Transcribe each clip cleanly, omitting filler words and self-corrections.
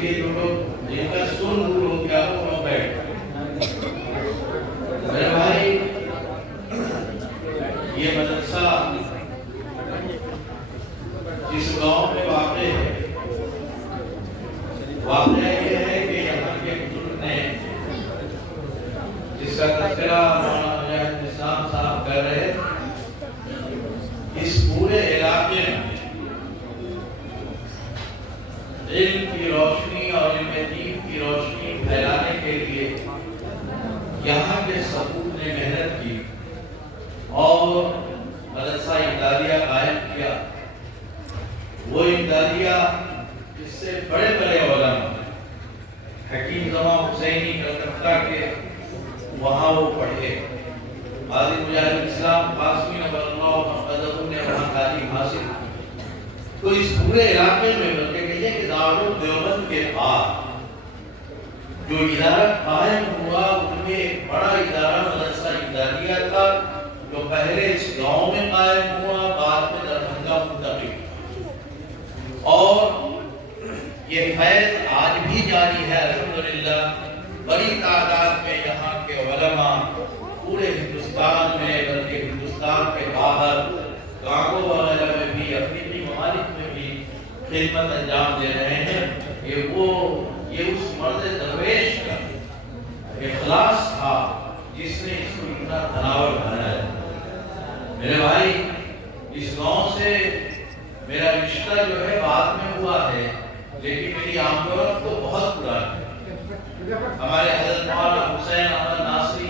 لیے جو لوگ جن کا سن دور ہو گیا وہ بیٹھ میرے بھائی یہ مدرسہ جس گاؤں میں واقع ہے واقعہ یہ ہے کہ یہاں کے بزرگ نے جس کا تذکرہ مولانا مجاہد اسلام صاحب کر رہے اس پورے علاقے میں علم کی روشنی اور علم دین کی روشنی پھیلانے کے لیے یہاں کے سپوت نے محنت کی اور مدرسہ امدادیہ قائم کیا. وہ امدادیہ اس سے بڑے بڑے علماء حکیم زمان حسینی کلکتہ کے وہاں وہ پڑھے. قاضی مجاہد اسلام قاسمی نبر اللہ محمد نے وہاں تعلیم حاصل کی. تو اس پورے علاقے میں بلکہ کہیے کہ دارالعلوم دیوبند کے بعد جو ادارہ قائم ہوا ان میں ایک بڑا ادارہ مدرسہ امدادیہ تھا جو پہلے اس گاؤں میں قائم ہوا بعد میں دربھنگہ منتقل. اور یہ فیض آج بھی جاری ہے الحمدللہ. بڑی تعداد میں یہاں کے علماء پورے ہندوستان میں بلکہ ہندوستان کے باہر کانگو وغیرہ میں بھی افریقی ممالک میں بھی خدمت انجام دے رہے ہیں. یہ اس مرد درویش کا اخلاص تھا جس نے اس کو اتنا تناور بنایا. میرے بھائی اس گاؤں سے میرا رشتہ جو ہے بعد میں ہوا ہے لیکن میری آمدورت تو بہت پرانی ہے. ہمارے حضرت مولانا حسین احمد ناصری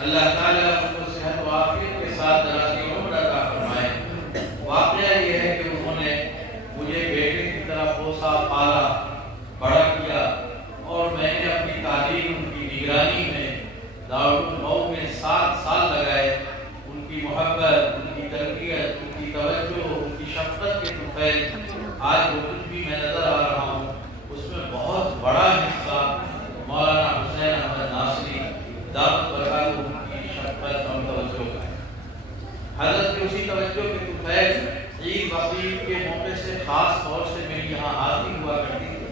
اللہ تعالیٰ ان کو صحت و عافیت کے ساتھ دراز عمر عطا فرمائے. واقعہ یہ ہے کہ انہوں نے مجھے بیٹے کی طرح پوسا پالا بڑا کیا اور میں نے اپنی تعلیم ان کی نگرانی میں دارالعلوم میں 7 سال لگائے. ان کی محبت، ان کی تربیت، ان کی توجہ، ان کی شفقت کے طفیل آج جو کچھ بھی میں نظر آ رہا ہوں اس میں بہت بڑا حصہ مولانا حسین احمد ناصری دعوت برکات ان کی شفقت اور توجہ کا ہے. حضرت کی اسی توجہ کے طفیل عید بقرعید کے موقع سے خاص طور سے میری یہاں حاضری ہوا کرتی تھی.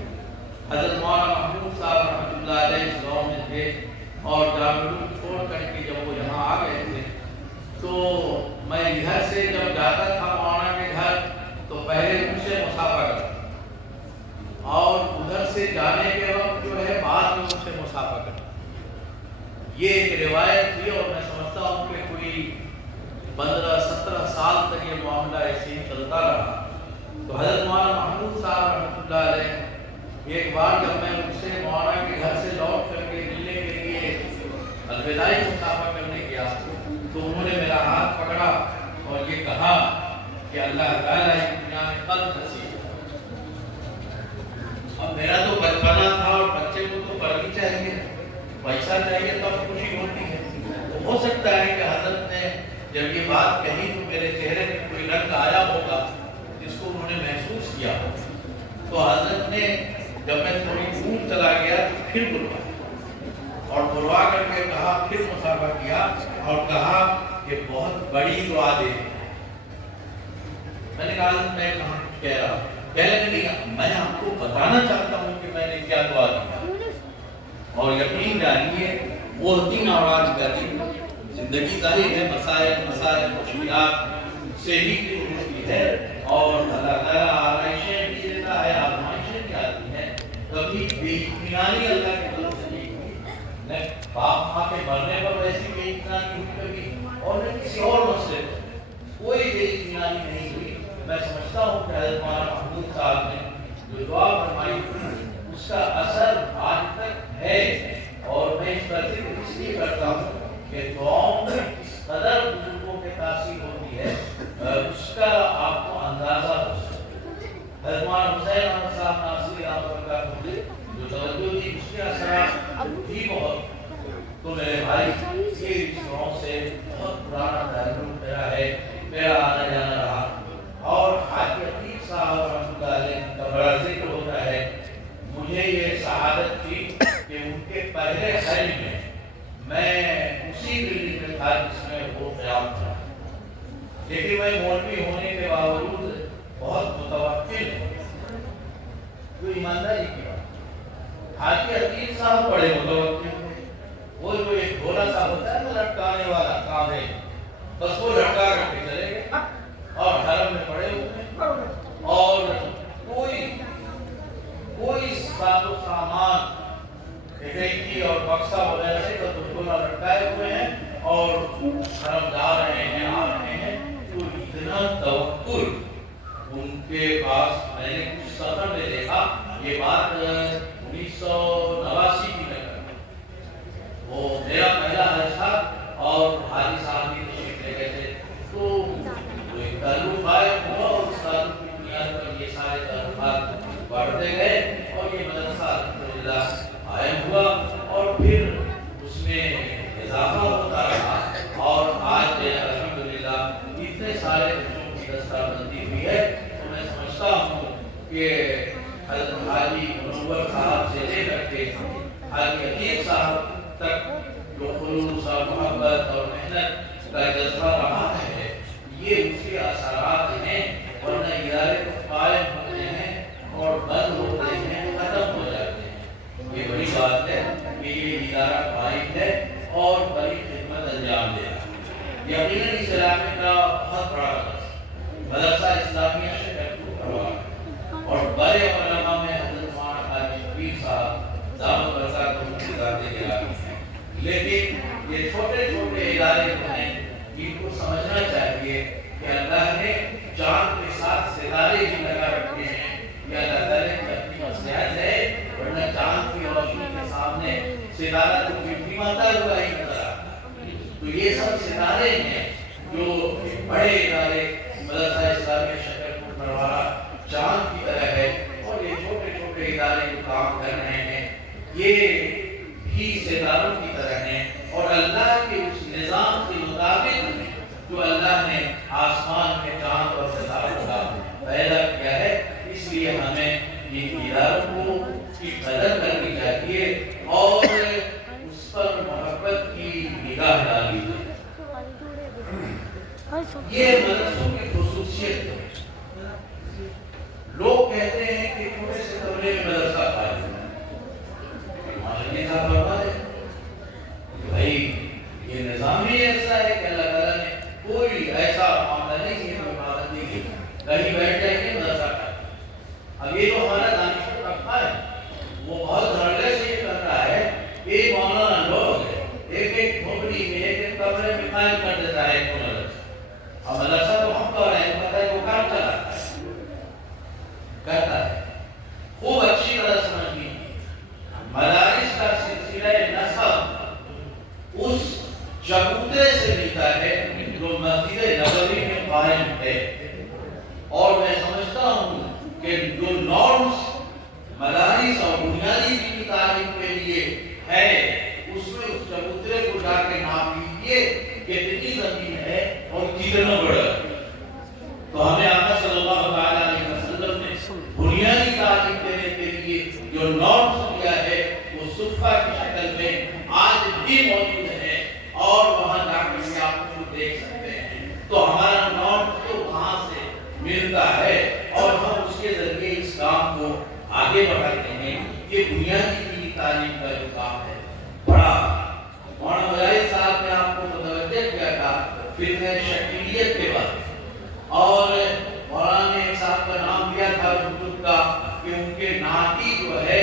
حضرت مولانا محمود صاحب رحمۃ اللہ علیہ اس گاؤں میں تھے اور دارالعلوم چھوڑ کر کے جب وہ یہاں آ گئے تھے تو میں ادھر سے جب جاتا تھا مولانا کے گھر تو پہلے ان سے مسافہ کرتا اور ادھر سے جانے کے وقت جو ہے بعد میں ان سے مسافہ کرتا. یہ ایک روایت تھی اور میں سمجھتا ہوں کہ کوئی 15-17 سال تک یہ معاملہ ایسے ہی چلتا رہا. تو حضرت مولانا محمود صاحب رحمۃ اللہ علیہ ایک بار جب میں ان سے مولانا کے گھر سے لوٹ کر کے ملنے کے لیے الوداعی مسافہ کرنے گیا تو انہوں نے میرا ہاتھ پکڑا اور یہ کہا کہ اللہ تعالیٰ اس دنیا میں قلب نصیب. اب میرا تو بچپنا تھا اور بچے کو تو پڑھنی چاہیے، پیسہ چاہیے تو خوشی ہوتی ہے. تو ہو سکتا ہے کہ حضرت نے جب یہ بات کہی تو میرے چہرے میں کوئی رنگ آیا ہوگا جس کو انہوں نے محسوس کیا. تو حضرت نے جب میں تھوڑی دور چلا گیا تو پھر بلوایا اور بلوا کر کے کہا، پھر مسافہ کیا اور کہا کہ بہت بڑی دعا دے. میں نے کہا میں کہاں کہہ رہا ہوں، پہلے نہیں، میں آپ کو بتانا چاہتا ہوں کہ میں نے کیا دعا دی. اور یقین جانیے وہ 3 اوراد کا دن زندگی ظاہر ہے مسائل مشکلات سے ہی ہوتی ہے اور اللہ تعالیٰ آرائشیں بھی دیتا ہے، آزمائشیں بھی آتی ہیں. کبھی بے اطمینانی اللہ کے طرف سے نہیں ہوئی، باپ ماں کے مرنے پر ویسی بے اطمینانی ہوئی کبھی اور نہ کسی اور مسئلے پر کوئی بے اطمینانی نہیں ہوئی. میں سمجھتا ہوں کہ حضرت مولانا محمود صاحب نے جو دعا فرمائی اس کا اثر آج تک ہے. اور میں اس پر ذکر اس لیے کرتا ہوں کہ دعاؤں میں اس قدر بزرگوں کے تاثیر ہوتی ہے اس کا آپ کو اندازہ ہو سکتا ہے. حضرت مولانا حسین احمد صاحب ناصری رحمۃ اللہ علیہ جو توجہ دی اس کے اثرات بھی بہت. تو میرے بھائی یہ اس گاؤں سے بہت پرانا تعلق میرا ہے، میرا آنا جانا رہا. اور حاجی عتیق صاحب رحمۃ اللہ علیہ کا بڑا ذکر ہوتا ہے. مجھے یہ سعادت تھی کہ ان کے پہلے حج میں اسی بلڈنگ میں تھا جس میں وہ قیام تھا. لیکن میں مولوی ہونے کے باوجود بہت متوکل ہوں. جو ایمانداری کی بات حاجی عتیق صاحب بڑے متوقع ہوئے، وہ جو ایک گھوڑا سا ہوتا ہے نا لٹکانے والا کاندھے، بس وہ لٹکا کر کے چلے گئے اور حرم میں پڑے ہوئے، اور کوئی ساز و سامان کی اور بکسا وغیرہ سے تو گھوڑا لٹکائے ہوئے ہیں اور حرم جا رہے ہیں آ رہے ہیں، تو اتنا توکل ان کے پاس. میں نے کچھ سفر میں دیکھا، یہ بات 1989 کی میں کرتا ہوں، وہ میرا پہلا حج تھا اور حاجی صاحب کی تشریف لے گئے تھے، تو ایک تعلق قائم ہوا اور اس تعلق کی بنیاد پر یہ سارے تعلقات بڑھتے گئے اور یہ مدرسہ الحمدللہ قائم ہوا اور پھر اس میں اضافہ ہوتا رہا اور آج الحمدللہ اتنے سارے بچوں کی دستہ بندی ہوئی ہے. تو میں سمجھتا ہوں کہ حضرت حاجی منور صاحب سے لے کر کے حاجی عتیق صاحب تک جو خلوص اور محبت اور محنت کا جذبہ رہا ہے، یہ اس کے اثرات ہیں، ورنہ ادارے کو قائم ہوتے ہیں اور بند ہوتے ہیں، ختم ہو جاتے ہیں. یہ بڑی بات ہے کہ یہ ادارہ قائم ہے اور بڑی خدمت انجام دے رہا ہے. یقیناً اس علاقے کا بہت بڑا مدرسہ اسلامیہ شہر کو کروا اور بڑے علماء میں حضرت مولانا حاجی شبیر صاحب دامت برکاتہ کی ذات گرامی ہیں. لیکن یہ چھوٹے چھوٹے ادارے جو ہیں ان کو سمجھنا چاہیے کہ اللہ نے چاند کے ساتھ ستارے بھی لگا رکھے ہیں. یہ اللہ تعالیٰ کی اپنی مصلحت ہے، ورنہ چاند کی روشنی کے سامنے ستارہ تو ٹمٹماتا ہوا ہی نظر آتا ہے. تو یہ سب ستارے ہیں جو بڑے ادارے مدرسہ اسلامیہ شکر پور پروارہ چاند کی طرح ہے، اور یہ چھوٹے چھوٹے ادارے جو کام کر رہے ہیں یہ بھی ستاروں کی طرح ہیں اور اللہ کے اس نظام کے مطابق جو اللہ نے آسمان میں چاند اور ستاروں کا پیدا کیا ہے. اس لیے ہمیں ان اداروں کی قدر کرنی چاہیے اور اس پر محبت کی نگاہ ڈالنی چاہیے. یہ مدرسوں کی خصوصیت ہے. لوگ کہتے ہیں کہ چھوٹے سے کمرے میں مدرسہ قائم ہے. معلومی صاحب فرماتے ہیں بھائی یہ نظام ہی ایسا ہے کہ اللہ تعالیٰ نے کوئی ایسا معاملہ نہیں ہے کوئی پابندی کی کہیں بیٹھ جائیں گے مدرسہ قائم. اب یہ جو ہمارا دانشور طبقہ ہے وہ بہت دھڑلے سے یہ کر رہا ہے کہ ایک مولانا لوگ ایک ایک جھوپڑی میں ایک ایک کمرے میں قائم کر دیتا ہے ایک مدرسہ. اب مدرسہ تو ہم کر رہے ہیں، پتہ ہے وہ کام چلاتا ہے کرتا ہے. خوب اچھی طرح سمجھنی مدارس کا سلسلہ نسب اس چبوتے سے ملتا ہے جو مسجد نبوی میں قائم ہے. اور میں سمجھتا ہوں کہ جو نارمز مدارس اور بنیادی دینی تعلیم کے لیے ہے اس میں اس چبوترے کو جا کے ناپ لیجیے کتنی زمین ہے اور کتنا بڑا. تو ہمیں آقا صلی اللہ علیہ وسلم نے بنیادی تعلیم دینے کے لیے جو نارمز دیا ہے وہ صفحہ کی شکل میں آج بھی موجود ہے اور وہاں جا کے آپ کو دیکھ سکتے ہیں. تو ہمارا نارمز تو وہاں سے ملتا ہے اور ہم اس کے ذریعے اس کام کو آگے بڑھاتے ہیں. یہ بنیادی دینی تعلیم کا جو کام ہے بڑا. مولانا مجاہد صاحب نے آپ کو متوجہ کیا تھا فتنہ شکیلیت کے بعد، اور مولانا نے ایک صاحب کا نام لیا تھا خود کا کہ ان کے ناتی جو ہے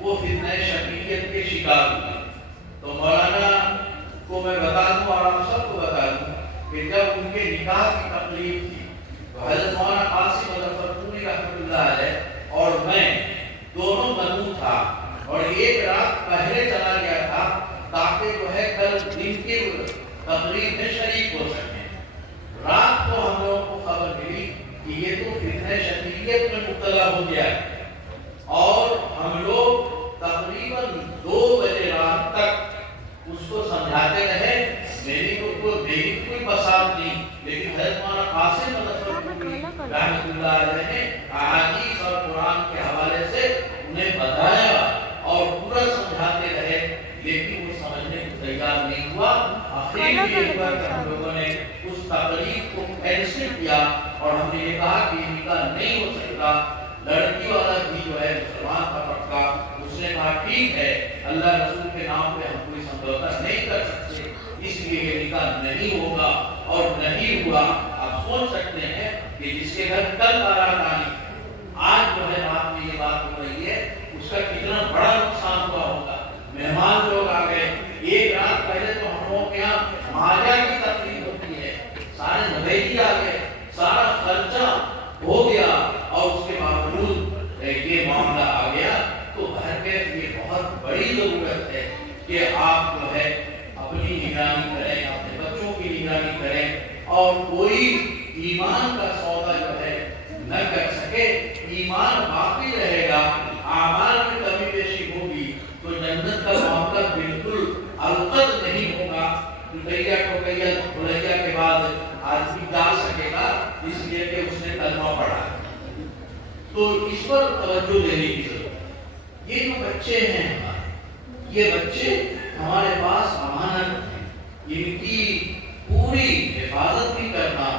وہ فتنہ شکیلیت کے شکار ہوئے. تو مولانا کو میں بتا دوں اور آپ سب کو بتا دوں کہ جب ان کے نکاح کی تقریب تھی تو حضرت مولانا قاسم مظفرپوری رحمۃ اللہ علیہ اور میں دونوں بنو تھا اور ایک رات پہلے چلا گیا تھا تاکہ جو ہے کل دن کی تقریب میں شریک ہو سکیں. رات کو ہم لوگوں کو خبر ملی کہ یہ تو فتنہ شکیلیت میں مبتلا ہو گیا ہے اور ہم لوگ تقریباً 2 بجے رات تک اس کو سمجھاتے رہے. میری کوئی بساط نہیں، لیکن حضرت مولانا قاسم مظفرپوری رحمۃ اللہ علیہ نے احادیث اور قرآن کے حوالے سے انہیں بتایا اور پورا سمجھاتے رہے، لیکن وہ سمجھنے کو تیار نہیں ہوا. آخری ایک بار ہم لوگوں نے اس تقریب کو کینسل کیا اور ہم نے یہ کہا کہ یہ نکاح نہیں ہو سکتا. لڑکی والا بھی جو ہے مسلمان کا پکا، اس نے کہا اللہ رسول کے نام پہ ہم کوئی سمجھوتا نہیں کر سکتے، اس لیے یہ نکاح نہیں ہوگا اور نہیں ہوا۔ آپ سوچ سکتے ہیں کہ جس کے گھر کل بارات آنی آج جو ہے رات میں یہ بات ہو رہی ہے، اس کا کتنا بڑا نقصان ہوا ہوگا۔ مہمان لوگ آ گئے، ایک رات پہلے تو ہم لوگوں کے یہاں ماجا کی تقریب ہوتی ہے، سارے نویتی آ گئے، سارا خرچہ ہو گیا اور اس کے باوجود یہ معاملہ آ گیا، تو گھر کے یہ بہت بڑی ضرورت ہے کہ آپ جو ہے اپنی نگرانی کریں، اپنے بچوں کی نگرانی کریں، اور کوئی ایمان کا سودا جو ہے نہ کر سکے۔ ایمان باقی رہے گا، اعمال میں کمی بیشی ہوگی تو جنت کا معاملہ بالکل القد نہیں ہوگا۔ کے بعد آدمی جا سکے گا، اس لیے کہ اس نے کلمہ پڑھا۔ تو اس پر توجہ دینے کی ضرورت ہے۔ یہ جو بچے ہیں ہمارے، یہ بچے ہمارے پاس امانت ہیں، ان کی پوری حفاظت بھی کرنا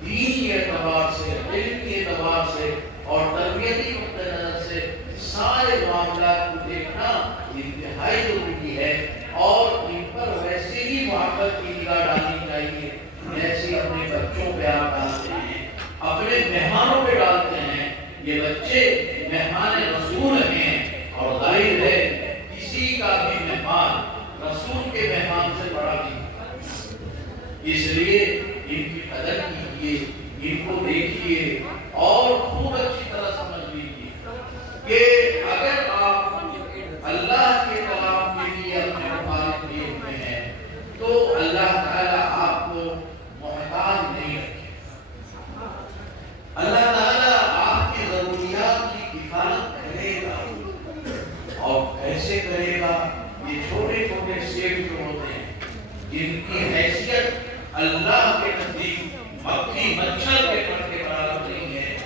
دینی اعتبار سے، علم کے اعتبار سے اور تربیتی نقطہ نظر سے سارے معاملات کو دیکھنا انتہائی ضروری ہے، اور ان پر ویسے ہی محبت کی نگاہ ڈالنی چاہیے جیسے اپنے بچوں پہ آپ ڈالتے ہیں، اپنے مہمانوں پہ ڈالتے ہیں۔ یہ بچے مہمان رسول ہیں، اور ظاہر ہے کسی کا بھی مہمان رسول کے مہمان سے بڑا نہیں، اس لیے ان کی قدر کیجیے، ان کو دیکھیے اور خوب اچھی طرح سمجھ لیجیے کہ اگر آپ اللہ کے کلام کے لیے اپنے مخالف کیے ہوئے ہیں تو اللہ تعالیٰ آپ کو محتاج نہیں رکھے، اللہ تعالیٰ آپ کی ضروریات کی کفالت کرے گا، اور کیسے کرے گا؟ یہ چھوٹے چھوٹے سیب جو ہوتے ہیں جن کی حیثیت اللہ کے نزدیک مکھی مچھر کے پر کے برابر نہیں ہے،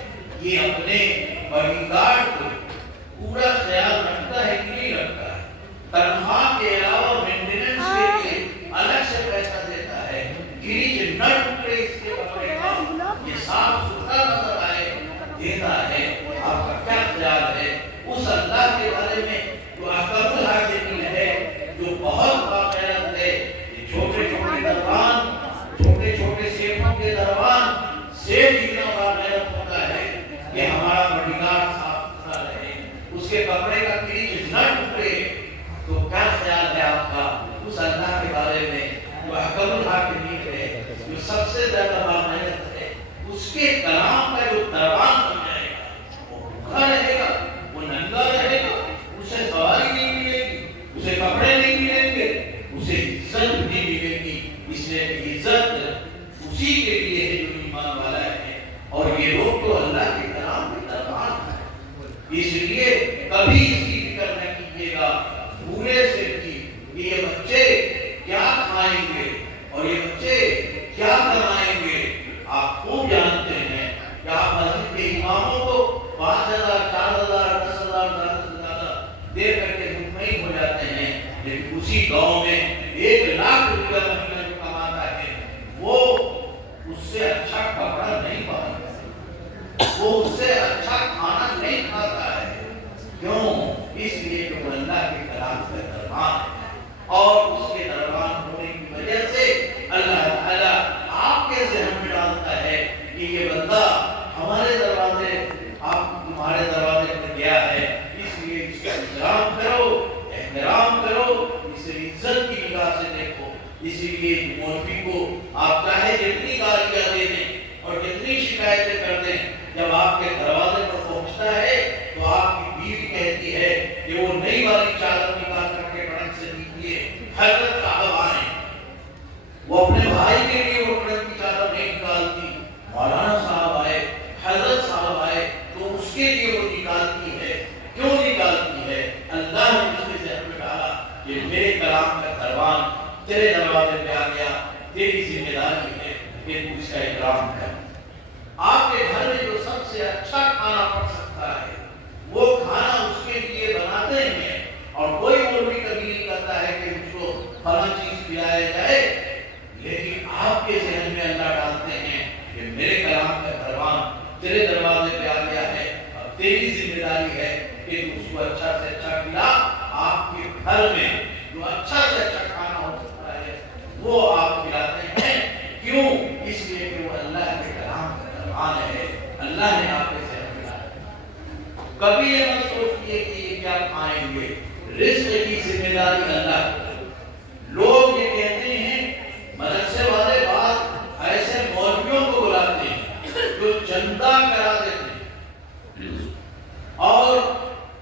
یہ اپنے باڈیگارڈ کو پورا خیال رکھتا ہے کہ نہیں رکھتا ہے، تنخواہ کے علاوہ مینٹیننس کے لیے الگ سے پیسہ دیتا ہے، گریج نہ ٹوٹے اس کے کپڑے کا، یہ صاف ستھرا نظر آئے دیتا ہے۔ آپ کا کیا خیال ہے اس اللہ کے بارے میں جو احکام الحاکمین ہے، جو بہت باغیرت ہے؟ یہ چھوٹے چھوٹے دربان، چھوٹے چھوٹے سیبوں کے دربان سے جتنا باغیرت ہوتا ہے کہ ہمارا باڈیگارڈ صاف ستھرا رہے، اس کے کپڑے کا کریج نہ ٹوٹے، تو کیا خیال ہے آپ کا اس اللہ کے بارے میں جو احکام الحاکمین ہے، جو سب سے زیادہ باغیرت ہے؟ اس کے کلام کا جو دربان بن جائے گا، وہ بھوکا رہے گا، وہ ننگا رہے گا، اسے سواری نہیں ملے گی، اسے کپڑے نہیں ملیں گے، اسے عزت نہیں ملے گی، اس لیے عزت اسی کے لیے ہے جو ایمان والا ہے، اور یہ لوگ تو اللہ کے کلام کے دربان ہے۔ اس لیے کبھی اس کی فکر نہ کیجیے گا بھولے سے بھی کہ یہ بچے کیا کھائیں گے اور یہ بچے کیا کمائیں گے۔ آپ خوب جانتے ہیں کہ آپ مسجد کے اماموں کو 5,000 4,000 10,000 زیادہ سے زیادہ دے کر کے مطمئن ہو جاتے ہیں، لیکن اسی گاؤں میں 1,00,000 روپیہ مہینہ جو کماتا ہے وہ اس سے اچھا کپڑا نہیں پہنتا، وہ اس سے اچھا کھانا نہیں کھاتا ہے۔ کیوں؟ اس لیے کہ وہ اللہ کے کلام کا دربان ہے، اور اس کے دربان ہونے کی وجہ سے اللہ تعالیٰ آپ کے ذہن میں ڈالتا ہے کہ یہ بندہ ہمارے دروازے، آپ تمہارے دروازے پر گیا ہے، اس لیے اس کا احترام کرو، اسے عزت کی نگاہ سے دیکھو۔ اسی لیے مولوی کو آپ چاہے جتنی گالیاں دے دیں اور جتنی شکایتیں کر دیں، جب آپ کے دروازے پر پہنچتا ہے تو آپ کی بیوی کہتی ہے کہ وہ نئی والی چادر نکال کر کے ٹرنک سے دیجیے، حضرت صاحب آئیں۔ وہ اپنے بھائی کے لیے وہ ٹرنک کی چادر نہیں نکالتی، مولانا صاحب آئے، حضرت صاحب آئے تو اس کے لیے وہ نکالتی ہے۔ کیوں نکالتی ہے؟ اللہ نے اس کے ذہن میں ڈالا کہ میرے کلام کا دربان تیرے دروازے پہ آ گیا، تیری ذمہ داری ہے کہ تو اس کا احترام کر۔ آپ کے گھر میں جو سب سے اچھا کھانا پڑ سکتا ہے وہ کھانا اس کے لیے بناتے ہیں، اور کوئی مولوی کبھی نہیں کرتا ہے کہ اس کو فلاں چیز پلایا جائے، لیکن آپ کے ذہن میں اللہ ڈالتے ہیں کہ میرے کلام کا دربان تیرے دروازے پہ آ گیا ہے، اور تیری ذمہ داری ہے کہ تو اس کو اچھا سے اچھا کھلا۔ آپ کے گھر میں جو اچھا سے اچھا کھانا ہو سکتا ہے وہ آپ کھلاتے ہیں. کیوں؟ اس لیے کہ وہ اللہ کے کلام کا فرمان ہے. اللہ نے آپ کے صحت دیا ہے. کبھی یہ مت سوچیے کہ یہ کیا کھائیں گے. رزق کی ذمہ داری اللہ کی. لوگ یہ کہتے ہیں مدرسے والے بات ایسے مولویوں کو بلاتے ہیں جو چندہ کرا دیتے ہیں اور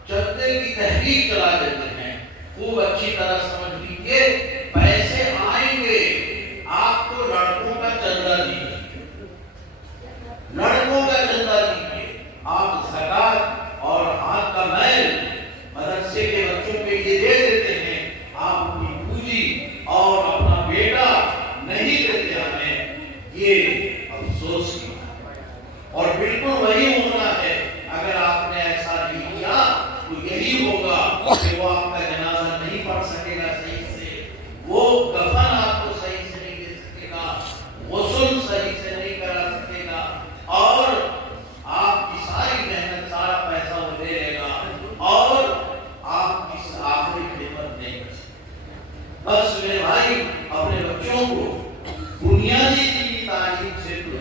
چندے کی تحریک چلا دیتے ہیں. خوب اچھی طرح سمجھ لیجیے پیسے آئیں گے. آپ کو لڑکوں کا چندہ دیجیے, لڑکوں کا چندہ دیجیے. آپ زکات اور ہاتھ کا میل مدرسے کے بچوں کے لیے دے دیتے ہیں. آپ اپنی پوجی اور اپنا بیٹا نہیں دیتے ہمیں. یہ افسوس کی اور بالکل وہی ہونا ہے. اگر آپ نے ایسا نہیں کیا تو یہی ہوگا کہ وہ آپ کا جنازہ نہیں پڑھ سکے گا صحیح سے, وہ کفن آپ کو صحیح سے نہیں دے سکے گا, غسل صحیح سے نہیں کرا سکے گا, اور آپ کی ساری محنت سارا پیسہ وہ دے لے گا اور آپ کی آخری خدمت نہیں کر سکے. بس میرے بھائی اپنے بچوں کو بنیادی دینی تعلیم سے تو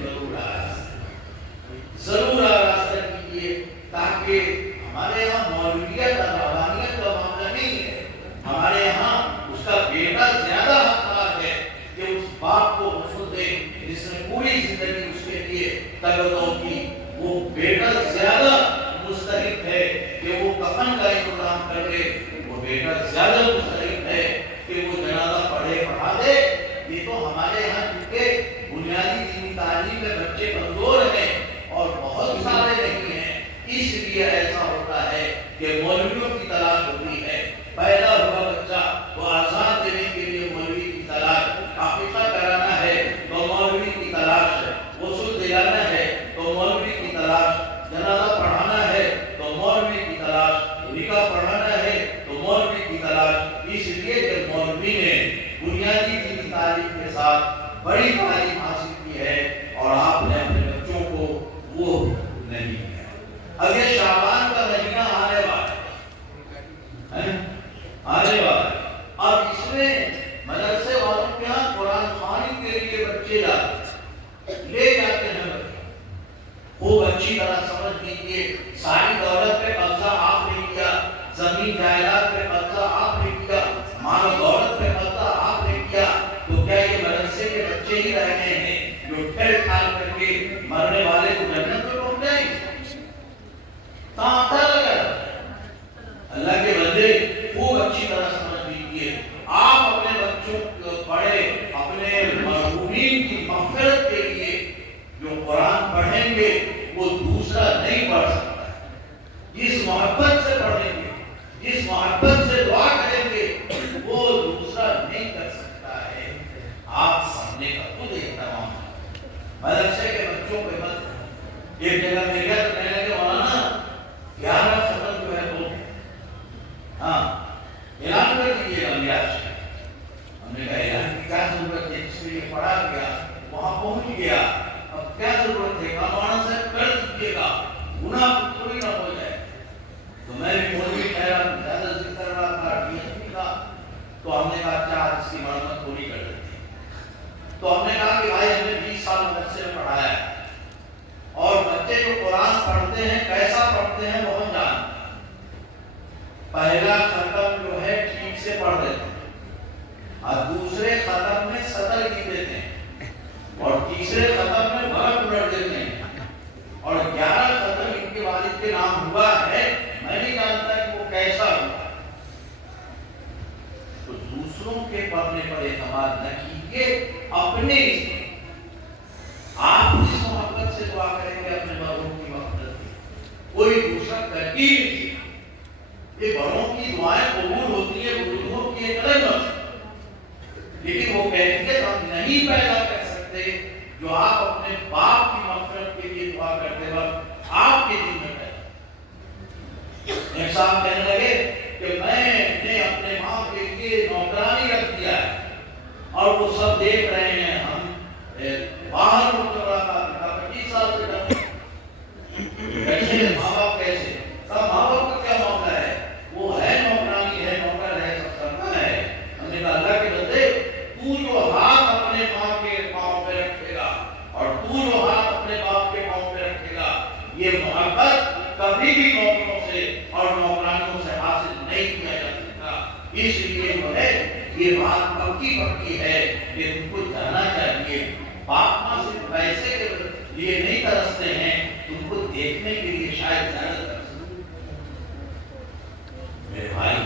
ضرور آراستہ کیجیے تاکہ ہمارے یہاں مولویت اور رحمانیت کا معاملہ نہیں ہے. ہمارے یہاں اس کا بیٹا زیادہ حقدار ہے کہ اس باپ کو غسل دے جس نے پوری زندگی اس کے لیے تگدو کی. وہ بیٹا زیادہ مستحق ہے کہ وہ کفن کا انتظام کر دے. وہ بیٹا زیادہ مستحق ہے کہ وہ جنازہ پڑھے پڑھا دے. یہ تو ہمارے یہاں کیونکہ بنیادی دینی تعلیم میں بچے کمزور ہیں اور بہت سارے نہیں ہیں, اس لیے ایسا ہوتا ہے کہ مولویوں کی تلاش ہوتی ہے. پیدا ہوا بچہ کو آزاد دینے کے لیے مولوی کی تلاش, عقیقہ کرانا ہے تو مولوی کی تلاش, غسل دلانا ہے تو مولوی کی تلاش, جنازہ پڑھانا ہے تو مولوی کی تلاش, نکاح پڑھانا ہے تو مولوی کی تلاش. اس لیے کہ مولوی نے بنیادی دینی تعلیم کے ساتھ بڑی تعلیم حاصل کی ہے اور آپ نے اپنے بچوں کو وہ نہیں کیا. اب یہ شعبان کا مہینہ آنے والا ہے, آنے والا ہے. اب اس میں مدرسے والوں کے یہاں قرآن خوانی کے لیے بچے لے جاتے ہیں. بچے خوب اچھی طرح سمجھ لیجیے ساری دولت پہ قبضہ آپ نے کیا, زمین جائیداد پہ قبضہ آپ نے کیا, مال دولت پہ قبضہ آپ نے کیا, تو کیا یہ مدرسے کے بچے ہی رہ گئے ہیں جو پھر کھال کر کے مرنے والے کو جنت میں پہنچ جائیں گے؟ اللہ کے بندے خوب اچھی طرح سمجھ لیجیے, آپ اپنے بچوں کو پڑھے, اپنے مرحومین کی مغفرت کے لیے جو قرآن پڑھیں گے وہ دوسرا نہیں پڑھ سکتا ہے. جس محبت سے پڑھیں گے, جس محبت سے دعا کریں گے وہ دوسرا نہیں کر سکتا ہے. آپ پڑھنے کا خود اہتمام کریں. مدرسے کے بچوں کو مت, ایک جگہ میں گیا تو کہنے لگے مولانا 11 ختم جو ہے وہ ہاں اعلان کر دیجیے گا میراث کا. ہم نے کہا اعلان کی کیا ضرورت ہے, جس لیے پڑھا گیا وہاں پہنچ گیا, اب کیا ضرورت ہے, مولانا صاحب کر دیجیے گا, گناہ تھوڑی نہ ہو جائے. تو میں بھی مولوی ٹھہرا, زیادہ ذکر کر رہا تھا, ڈی تھا, تو ہم نے کہا کیا اس کی مرمت تھوڑی کر دیتے. تو ہم نے کہا کہ بھائی ہم نے 20 سال مدرسے میں پڑھایا ہے اور بچے جو قرآن پڑھتے ہیں کیسا پڑھتے ہیں بہت جانتے ہیں. پہلا ختم جو ہے ٹھیک سے پڑھ دیتے ہیں اور دوسرے ختم میں سطر لکھ دیتے ہیں اور تیسرے ختم میں بھرت الٹ دیتے ہیں اور 11 ختم ان کے والد کے نام ہوا ہے. میں نہیں جانتا کہ وہ کیسا ہوا. تو دوسروں کے پڑھنے پر اعتماد نہ کیجیے, اپنے آپ اس محبت سے دعا کریں گے اپنے بڑوں کی مغفرت کی, کوئی دوسرا کرتی نہیں. یہ بڑوں کی دعائیں قبول ہوتی ہے, بزرگوں کی ایک الگ مقصد, لیکن وہ کیفیت ہم نہیں پیدا کر سکتے جو آپ اپنے باپ کی مغفرت کے لیے دعا کرتے وقت آپ کے دل میں پیدا. ایک صاحب کہنے لگے کہ میں نے اپنے ماں کے لیے نوکرانی رکھ دیا ہے اور وہ سب دیکھ رہے ہیں, ہم باہر مقررہ کا 25 سال سے کرتے کیسے ماں باپ, کیسے سب ماں باپ کا کیا معاملہ ہے, وہ ہے نوکرانی ہے, نوکر ہے, سب اس لیے جو ہے یہ بات پکی پکی ہے کہ تم کو جانا چاہیے. باپ ماں صرف پیسے کے لیے نہیں ترستے ہیں, تم کو دیکھنے کے لیے شاید زیادہ ترستے ہیں. میرے بھائی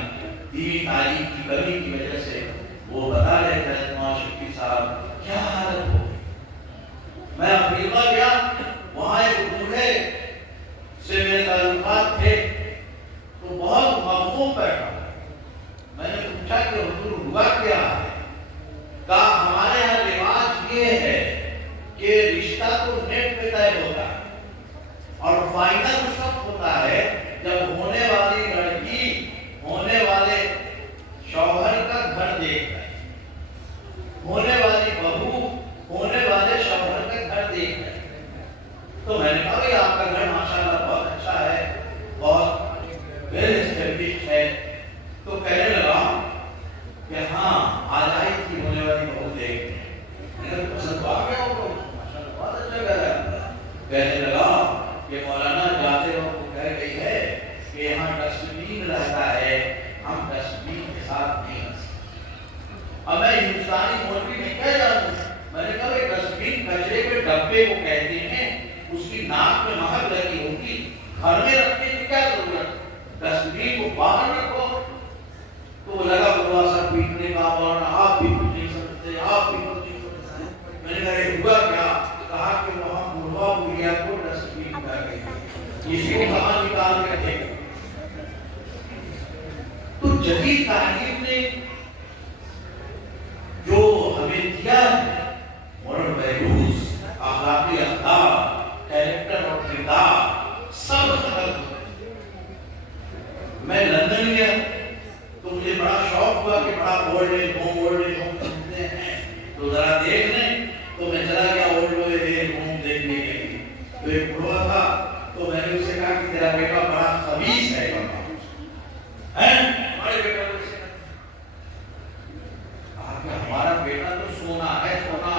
دینی تعلیم کی کمی کی وجہ سے وہ بتا رہے تھے نواز شریف صاحب کیا حالت ہو گئی. میں افریقہ گیا, وہاں ایک بوڑھے سے میرے تعلقات تھے تو بہت مغموم بیٹھا. میں نے پوچھا کہ حضور ہوا کیا ہے؟ کہا ہمارے یہاں رواج یہ ہے کہ رشتہ تو نیٹ پہ طے ہوتا ہے اور فائنل سب ہوتا ہے جب ہونے والی لڑکی ہونے والے شوہر کا گھر دیکھتا ہے, ہونے والی بہو ہونے والے شوہر کا گھر دیکھتا ہے. تو میں نے کہا بھائی آپ کا گھر ماشاءاللہ بہت اچھا ہے, بہت ویل اسٹیبلشڈ ہے. تو کہنے لگا کہ ہاں آج آئی تھی ہونے والی بہو دیکھنے. میں نے پسند آ گیا ہوگا, ماشاءاللہ بہت اچھا گھر ہے. کہنے لگا کہ مولانا جاتے وقت وہ کہہ گئی ہے کہ یہاں ڈسٹ بین رہتا ہے, ہم ڈسٹ بین کے ساتھ نہیں رہ سکتے. اب میں ہندوستانی مولوی میں کیا جانوں, میں نے کہا بھائی ڈسٹ بین کچرے کے ڈبے کو کہتے ہیں, اس کی ناک میں مہک لگی ہوگی, گھر میں رکھنے کی کیا ضرورت, ڈسٹ بین کو باہر رکھو. تو وہ لگا بڑا سا پیٹنے کا, اور آپ بھی کچھ نہیں سمجھتے, آپ بھی کچھ نہیں سمجھتے. میں نے کہا یہ ہوا کیا؟ کہا کہ وہاں بڑھوا بڑھیا کو ڈسٹ بین کر گئی, اسی کو کہاں نکال کے دے. تو جدید تعلیم نے جو ہمیں دیا ہے مورل ویلیوز, اخلاقی اخلاق, کیریکٹر اور کردار سب ختم. میں لندن گیا تو مجھے بڑا شوق ہوا کہ بڑا اولڈ ایج ہوم سنتے ہیں تو ذرا دیکھ لیں. تو میں چلا گیا اولڈ ایج ہوم دیکھنے کے لیے. تو ایک بڑھوا تھا, تو میں نے اسے کہا کہ تیرا بیٹا بڑا خبیث ہے. ہمارے بیٹا کو اسے کہا کہ ہمارا بیٹا تو سونا ہے, سونا.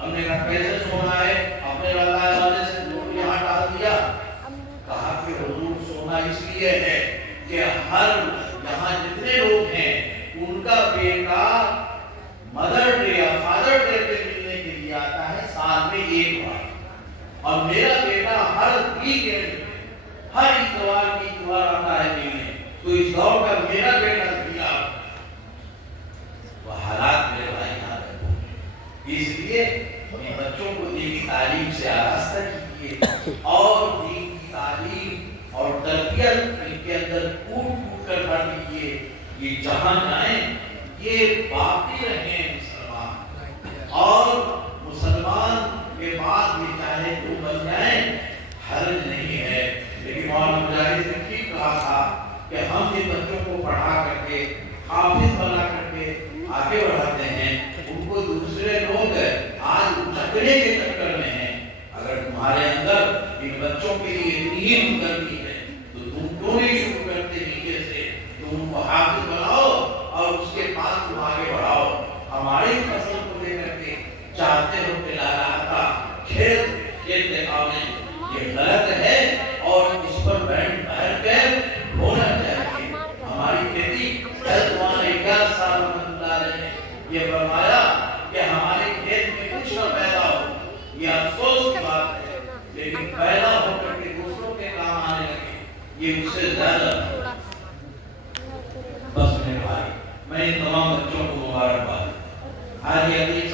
ہم نے کہا کیسے سونا ہے؟ اپنے لگائے والے سے دور یہاں ڈال دیا. کہا کہ حضور سونا اس لیے ہے کہ ہر یہاں جتنے لوگ ہیں ان کا بیٹا مدر ڈے یا فادر ڈے پہ ملنے کے لیے آتا ہے سال میں ایک بار, اور میرا بیٹا ہر ویکینڈ ہر اتوار کی اتوار آتا ہے ملنے. تو اس دور کا میرا بیٹا دیا. وہ حالات میرے بھائی یہاں رکھو, اس لیے بچوں کو دینی تعلیم سے آراستہ کیجیے اور دین کی تعلیم اور تربیت ان کے اندر کوٹ کر بھر دیجیے. یہ جہاں جائیں یہ باقی رہیں مسلمان, اور مسلمان کے بعد یہ چاہے جو بن جائیں حرج نہیں ہے. لیکن مولانا مجاہد نے ٹھیک کہا تھا کہ ہم جن بچوں کو پڑھا کر کے حافظ بنا کر کے آگے بڑھاتے ہیں ان کو دوسرے لوگ آج چکرے کے چکر میں ہیں. اگر تمہارے اندر ان بچوں کے لیے اتنی ہی ہمدردی ہے تو تم کیوں نہیں شروع کرتے نیچے سے, تم ان کو حافظ بناؤ اور اس کے بعد تم آگے بڑھاؤ. ہماری فصل کو لے کر کے چاہتے ہو کہ لالا کھیل کھیلتے آنے, یہ غلط ہے اور اس پر بینڈ بہر کے ہونا چاہیے. ہماری کھیتی یہ فرمایا کہ ہمارے کھیت میں کچھ نہ پیدا ہو, یہ افسوس کی بات ہے, لیکن پیدا ہو کر کے دوسروں کے کام آنے لگے یہ اس سے زیادہ. بس میرے بھائی میں ان تمام بچوں کو مبارکباد. حاجی علی